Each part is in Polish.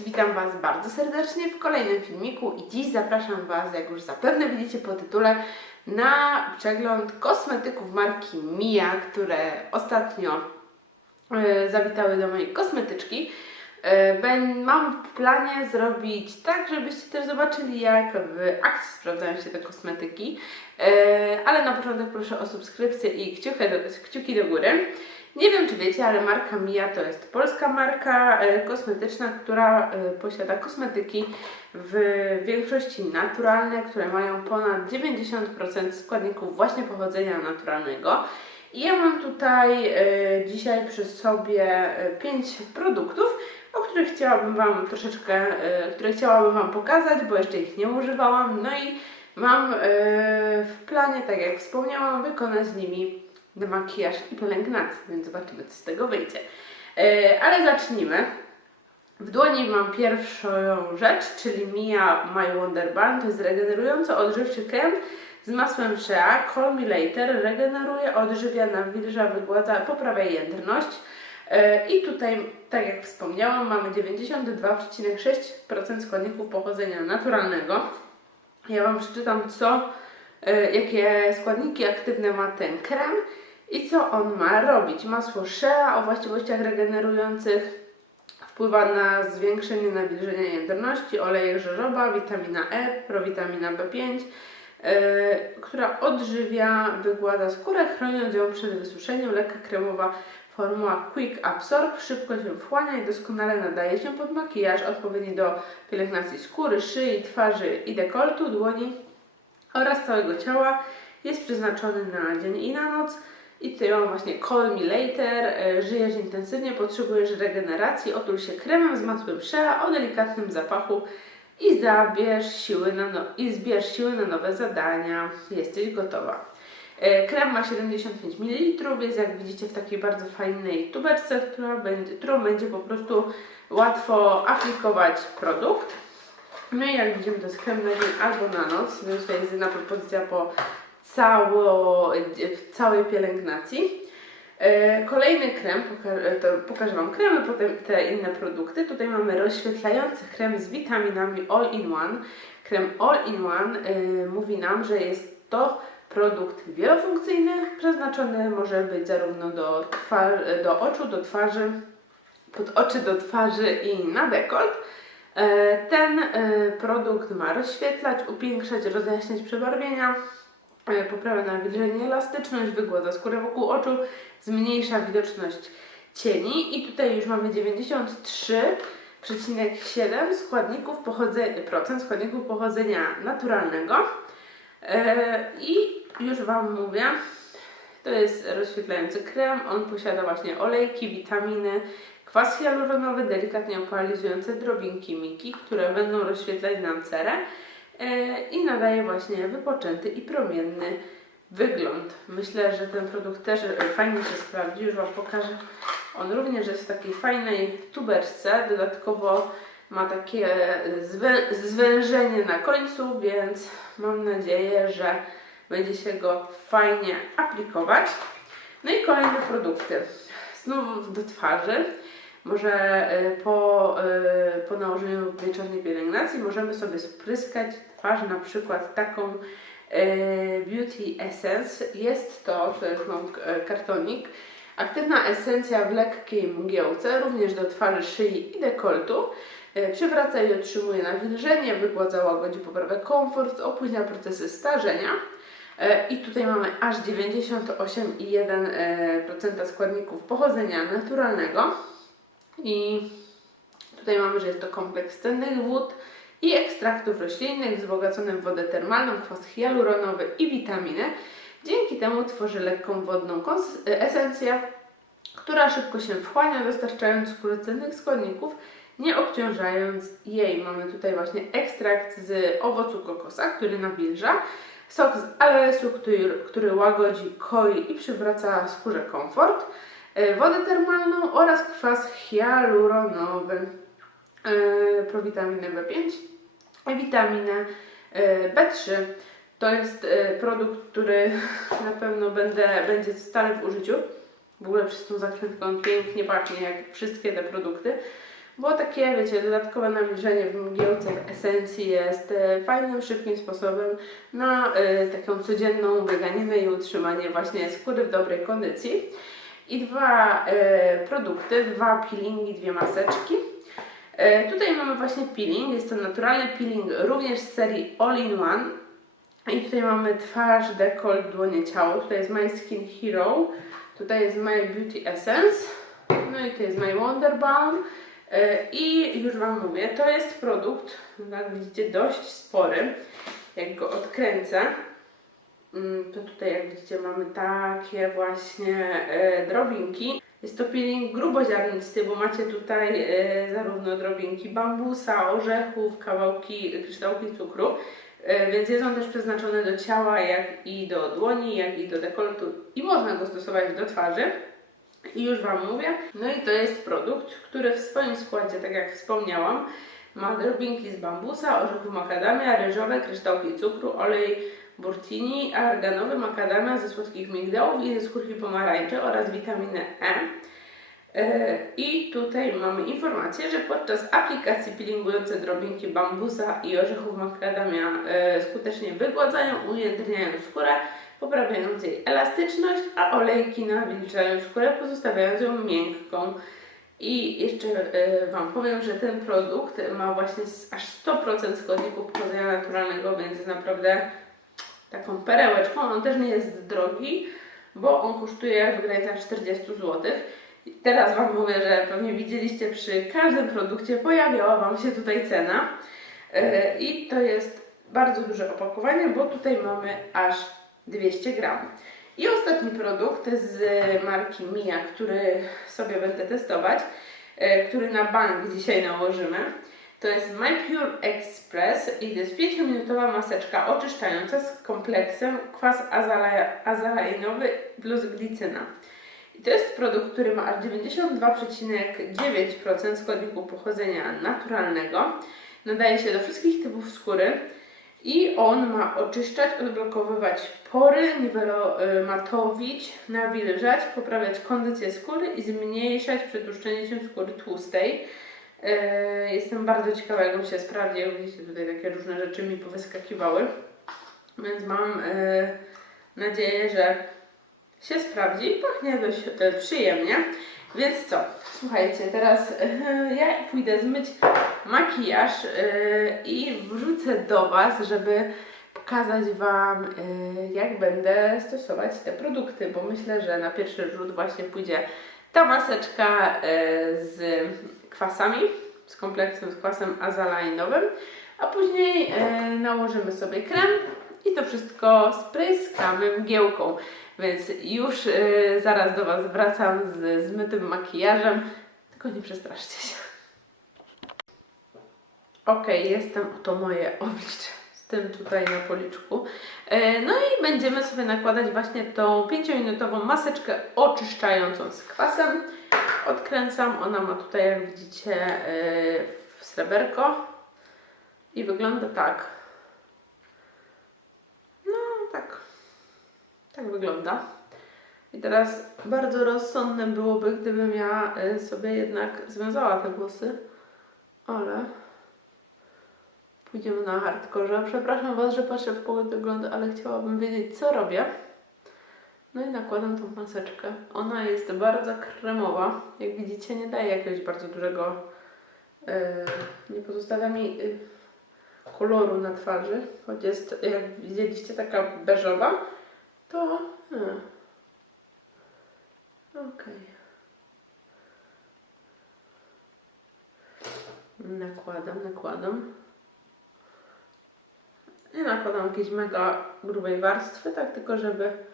witam Was bardzo serdecznie w kolejnym filmiku i dziś zapraszam Was, jak już zapewne widzicie po tytule, na przegląd kosmetyków marki Mia, które ostatnio e, zawitały do mojej kosmetyczki. E, Mam w planie zrobić tak, żebyście też zobaczyli, jak w akcji sprawdzają się te kosmetyki. E, Ale na początek proszę o subskrypcję i kciuki do, kciuki do góry. Nie wiem, czy wiecie, ale marka Mia to jest polska marka e, kosmetyczna, która e, posiada kosmetyki w większości naturalne, które mają ponad 90% składników właśnie pochodzenia naturalnego. I ja mam tutaj e, dzisiaj przy sobie 5 produktów, o których chciałabym Wam troszeczkę, które chciałabym Wam pokazać, bo jeszcze ich nie używałam. No i mam w planie, tak jak wspomniałam, wykonać z nimi demakijaż i pielęgnację, więc zobaczymy, co z tego wyjdzie. E, ale zacznijmy. W dłoni mam pierwszą rzecz, czyli Mia My Wonder Balm. To jest regenerująco odżywczy krem z masłem shea. Call Me Later regeneruje, odżywia, nawilża, wygładza, poprawia jędrność. E, I tutaj, tak jak wspomniałam, mamy 92,6% składników pochodzenia naturalnego. Ja Wam przeczytam, co, jakie składniki aktywne ma ten krem i co on ma robić. Masło shea o właściwościach regenerujących wpływa na zwiększenie nawilżenia jędrności, olejek żożoba, witamina E, prowitamina B5, e, która odżywia, wygładza skórę, chroniąc ją przed wysuszeniem. Lekka kremowa formuła Quick Absorb szybko się wchłania i doskonale nadaje się pod makijaż, odpowiedni do pielęgnacji skóry, szyi, twarzy i dekoltu, dłoni oraz całego ciała. Jest przeznaczony na dzień i na noc. I tutaj mam właśnie Call Me Later. E, Żyjesz intensywnie, potrzebujesz regeneracji. Otul się kremem z masłem shea o delikatnym zapachu i zabierz siły na, no, i zbierz siły na nowe zadania. Jesteś gotowa. E, Krem ma 75 ml, jest jak widzicie w takiej bardzo fajnej tubeczce, która będzie, którą będzie po prostu łatwo aplikować produkt. I jak to krem na dzień albo na noc, więc tutaj jest jedna propozycja po cało, w całej pielęgnacji. E, Kolejny krem, to pokażę Wam kremy, potem te inne produkty. Tutaj mamy rozświetlający krem z witaminami All in One. Krem All in One mówi nam, że jest to produkt wielofunkcyjny, przeznaczony może być zarówno do, do oczu, do twarzy, pod oczy, do twarzy i na dekolt. E, Ten e, produkt ma rozświetlać, upiększać, rozjaśniać przebarwienia, e, poprawia nawilżenie, elastyczność, wygładza skórę wokół oczu, zmniejsza widoczność cieni i tutaj już mamy 93,7 składników składników pochodzenia naturalnego. I już Wam mówię, to jest rozświetlający krem. On posiada właśnie olejki, witaminy, kwas hialuronowy, delikatnie opalizujące drobinki miki, które będą rozświetlać nam cerę e, i nadaje właśnie wypoczęty i promienny wygląd. Myślę, że ten produkt też e, fajnie się sprawdzi. Już Wam pokażę. On również jest w takiej fajnej tubeczce. Dodatkowo ma takie zwę- zwężenie na końcu, więc mam nadzieję, że będzie się go fajnie aplikować. No i kolejne produkty. Znów do twarzy. Może e, po, e, po nałożeniu wieczornej pielęgnacji możemy sobie spryskać twarz na przykład taką e, Beauty Essence. Jest to, to jest mam kartonik, aktywna esencja w lekkiej mgiełce, również do twarzy, szyi i dekoltu. Przywraca i otrzymuje nawilżenie, wygładza, łagodzi, poprawia komfort, opóźnia procesy starzenia. I tutaj mamy aż 98,1% składników pochodzenia naturalnego. I tutaj mamy, że jest to kompleks cennych wód i ekstraktów roślinnych wzbogaconym w wodę termalną, kwas hialuronowy i witaminy. Dzięki temu tworzy lekką wodną kons- esencję, która szybko się wchłania, dostarczając skórze cennych składników, nie obciążając jej. Mamy tutaj właśnie ekstrakt z owocu kokosa, który nawilża, sok z aloesu, który, który łagodzi, koi i przywraca skórze komfort, e, wodę termalną oraz kwas hialuronowy, e, prowitaminę B5 i witaminę e, B3. To jest e, produkt, który na pewno będę, będzie stale w użyciu. W ogóle przez tą zakrętkę on pięknie pachnie, jak wszystkie te produkty. bo takie, wiecie, dodatkowe nawilżenie w mgiełce w esencji jest e, fajnym, szybkim sposobem na e, taką codzienną bieganinę i utrzymanie właśnie skóry w dobrej kondycji. I dwa e, produkty, dwa peelingi, dwie maseczki. E, tutaj mamy właśnie peeling, jest to naturalny peeling również z serii All in One. I tutaj mamy twarz, dekolt, dłonie, ciało. Tutaj jest My Skin Hero, tutaj jest My Beauty Essence, no i to jest My Wonder Balm. E, I już Wam mówię, to jest produkt, jak widzicie, dość spory. Jak go odkręcę, to tutaj jak widzicie mamy takie właśnie e, drobinki. Jest to peeling gruboziarnisty, bo macie tutaj e, zarówno drobinki bambusa, orzechów, kawałki, kryształki cukru. E, Więc jest on też przeznaczony do ciała, jak i do dłoni, jak i do dekoltu i można go stosować do twarzy. I już Wam mówię. No i to jest produkt, który w swoim składzie, tak jak wspomniałam, ma drobinki z bambusa, orzechów makadamia, ryżowe, kryształki cukru, olej burtini, arganowy, makadamia ze słodkich migdałów i ze skórki pomarańczy oraz witaminę E. E, I tutaj mamy informację, że podczas aplikacji peelingujące drobinki bambusa i orzechów makadamia e, skutecznie wygładzają, ujędrniają skórę, poprawiając jej elastyczność, a olejki nawilżają skórę, pozostawiając ją miękką. I jeszcze e, Wam powiem, że ten produkt ma właśnie aż 100% składników pochodzenia naturalnego, więc naprawdę taką perełeczką. On też nie jest drogi, bo on kosztuje w granicach 40 zł. I teraz Wam mówię, że pewnie widzieliście przy każdym produkcie pojawiała Wam się tutaj cena. Yy, I to jest bardzo duże opakowanie, bo tutaj mamy aż 200 gram. I ostatni produkt z marki Mia, który sobie będę testować, yy, który na bank dzisiaj nałożymy. To jest My Pure Express i to jest 5-minutowa maseczka oczyszczająca z kompleksem kwas azale- azaleinowy plus glicyna. I to jest produkt, który ma aż 92,9% składników pochodzenia naturalnego. Nadaje się do wszystkich typów skóry i on ma oczyszczać, odblokowywać pory, niwelomatowić, nawilżać, poprawiać kondycję skóry i zmniejszać przetłuszczenie się skóry tłustej. Yy, Jestem bardzo ciekawa, jak on się sprawdzi. Widzicie, tutaj takie różne rzeczy mi powyskakiwały. Więc mam yy, nadzieję, że się sprawdzi pachnie dość e, przyjemnie. Więc co? Słuchajcie, teraz e, ja pójdę zmyć makijaż e, i wrzucę do Was, żeby pokazać Wam, e, jak będę stosować te produkty, bo myślę, że na pierwszy rzut właśnie pójdzie ta maseczka e, z kwasami, z kompleksem z kwasem azalainowym, a później e, nałożymy sobie krem i to wszystko spryskamy mgiełką. Więc już e, zaraz do Was wracam z zmytym makijażem, tylko nie przestraszcie się. Ok, jestem, oto moje oblicze z tym tutaj na policzku. E, No i będziemy sobie nakładać właśnie tą 5-minutową maseczkę oczyszczającą z kwasem. Odkręcam, ona ma tutaj jak widzicie w sreberko i wygląda tak. No tak, tak wygląda. I teraz bardzo rozsądne byłoby, gdybym ja e, sobie jednak związała te włosy, ale pójdziemy na hardkorze. Przepraszam Was, że patrzę w połowę wygląda, ale chciałabym wiedzieć, co robię. No i nakładam tą maseczkę. Ona jest bardzo kremowa. Jak widzicie, nie daje jakiegoś bardzo dużego, yy, nie pozostawia mi yy, koloru na twarzy. Choć jest, jak widzieliście, taka beżowa, to... Yy. Okej. Nakładam, nakładam. Nie nakładam jakiejś mega grubej warstwy, tak tylko żeby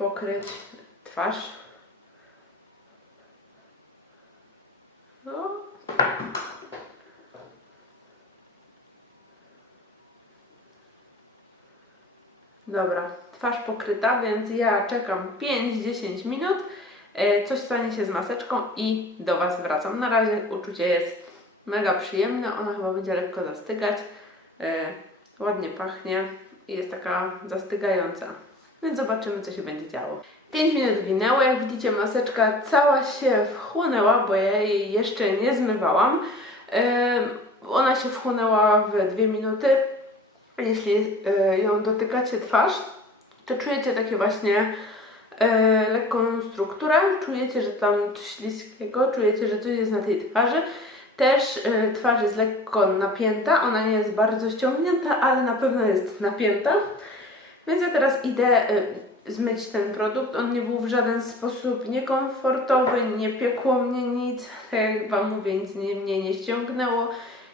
pokryć twarz. No. Dobra, twarz pokryta, więc ja czekam 5-10 minut. E, Coś stanie się z maseczką i do Was wracam. Na razie uczucie jest mega przyjemne. Ona chyba będzie lekko zastygać. E, Ładnie pachnie i jest taka zastygająca. Więc zobaczymy, co się będzie działo. 5 minut minęło, jak widzicie maseczka cała się wchłonęła, bo ja jej jeszcze nie zmywałam. Em, Ona się wchłonęła w 2 minuty. Jeśli e, ją dotykacie twarz, to czujecie takie właśnie e, lekką strukturę, czujecie, że tam coś śliskiego, czujecie, że coś jest na tej twarzy. Też e, twarz jest lekko napięta, ona nie jest bardzo ściągnięta, ale na pewno jest napięta. Więc ja teraz idę e, zmyć ten produkt. On nie był w żaden sposób niekomfortowy, nie piekło mnie nic, tak jak Wam mówię, nic nie, mnie nie ściągnęło.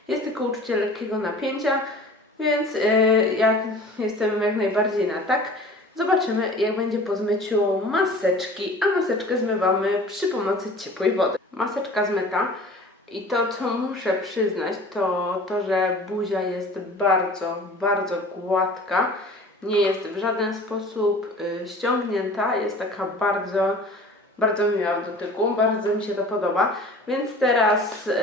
Jest tylko uczucie lekkiego napięcia, więc e, jak jestem jak najbardziej na tak. Zobaczymy, jak będzie po zmyciu maseczki, a maseczkę zmywamy przy pomocy ciepłej wody. Maseczka zmyta i to, co muszę przyznać, to to, że buzia jest bardzo, bardzo gładka. Nie jest w żaden sposób y, ściągnięta, jest taka bardzo, bardzo miła w dotyku, bardzo mi się to podoba. Więc teraz, y,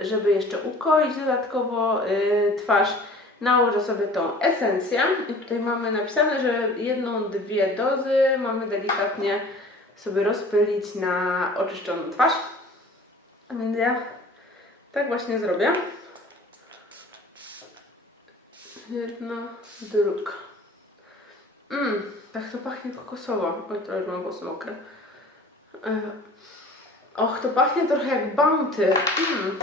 żeby jeszcze ukoić dodatkowo y, twarz, nałożę sobie tą esencję. I tutaj mamy napisane, że jedną, dwie dozy mamy delikatnie sobie rozpylić na oczyszczoną twarz. Więc ja tak właśnie zrobię. Jedna, druga. Mmm, tak to pachnie kokosowo. Oj, trochę mam głos mokry. E, Och, to pachnie trochę jak bounty. Mm.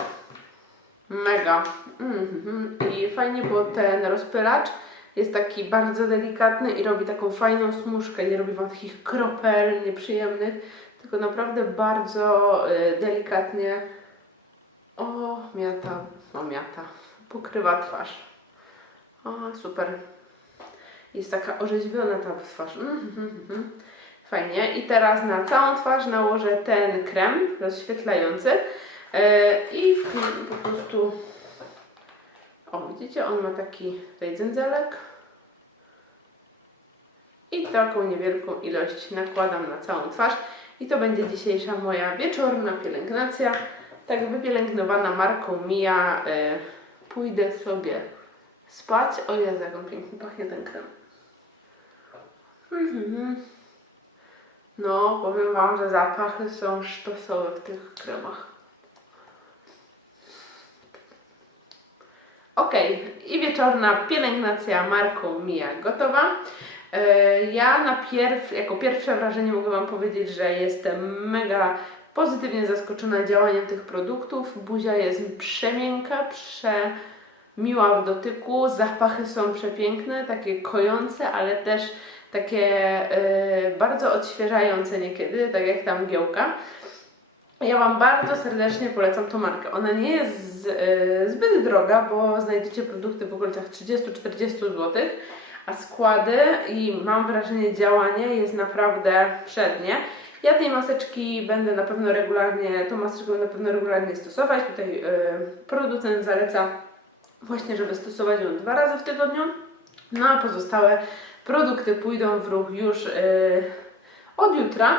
Mega. Mhm. I fajnie, bo ten rozpylacz jest taki bardzo delikatny i robi taką fajną smuszkę. Nie robi wam takich kropel nieprzyjemnych, tylko naprawdę bardzo y, delikatnie. O, miata, o miata. Pokrywa twarz. O, super. Jest taka orzeźwiona ta twarz. Mhm, mhm. Fajnie. I teraz na całą twarz nałożę ten krem rozświetlający. E, I po prostu. O, widzicie, on ma taki tutaj dzędzelek. I taką niewielką ilość nakładam na całą twarz. I to będzie dzisiejsza moja wieczorna pielęgnacja. Tak wypielęgnowana marką Mia. E, pójdę sobie spać. O Jezu, jak on pięknie pachnie ten krem. Mhm. No, powiem Wam, że zapachy są sztosowe w tych kremach. Ok, i wieczorna pielęgnacja marką Mia gotowa. E, Ja na pierw, jako pierwsze wrażenie mogę Wam powiedzieć, że jestem mega pozytywnie zaskoczona działaniem tych produktów. Buzia jest przemiękka, przemiła w dotyku, zapachy są przepiękne, takie kojące, ale też takie e, bardzo odświeżające niekiedy, tak jak ta mgiełka. Ja Wam bardzo serdecznie polecam tą markę. Ona nie jest z, e, zbyt droga, bo znajdziecie produkty w okolicach 30-40 zł, a składy i mam wrażenie działanie jest naprawdę przednie. Ja tej maseczki będę na pewno regularnie, tą maseczkę będę na pewno regularnie stosować. Tutaj e, producent zaleca właśnie, żeby stosować ją dwa razy w tygodniu. No a pozostałe produkty pójdą w ruch już e, od jutra.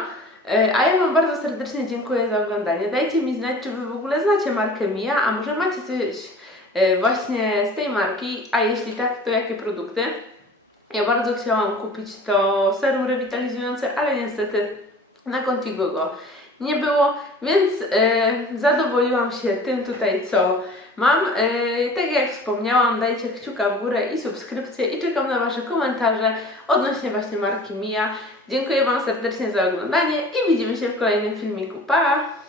E, A ja Wam bardzo serdecznie dziękuję za oglądanie. Dajcie mi znać, czy Wy w ogóle znacie markę Mia, a może macie coś e, właśnie z tej marki, a jeśli tak, to jakie produkty? Ja bardzo chciałam kupić to serum rewitalizujące, ale niestety na Contigo go nie było, więc e, zadowoliłam się tym tutaj, co mam. E, tak jak wspomniałam, dajcie kciuka w górę i subskrypcję i czekam na Wasze komentarze odnośnie właśnie marki Mia. Dziękuję Wam serdecznie za oglądanie i widzimy się w kolejnym filmiku. Pa!